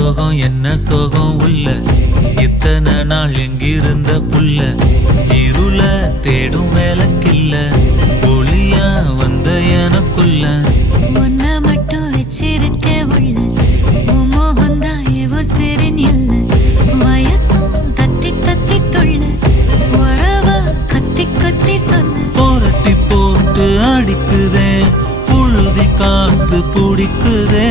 சோகம் என்ன சோகம் உள்ள இத்தனை நாள் எங்கிருந்த புள்ள இருள தேடும் வேலைக்கில்ல ஒளியா வந்த எனக்குள்ள ஒன்ன மட்டும் வச்சிருக்க உள்ள உன் மோகந்தான் எவோ சிறின் இல்ல வயசும் தத்தி தத்தி தொள்ள உறவ கத்தி கத்தி சொல்ல போரட்டி போட்டு அடிக்குதே புழுதி காத்து பிடிக்குதே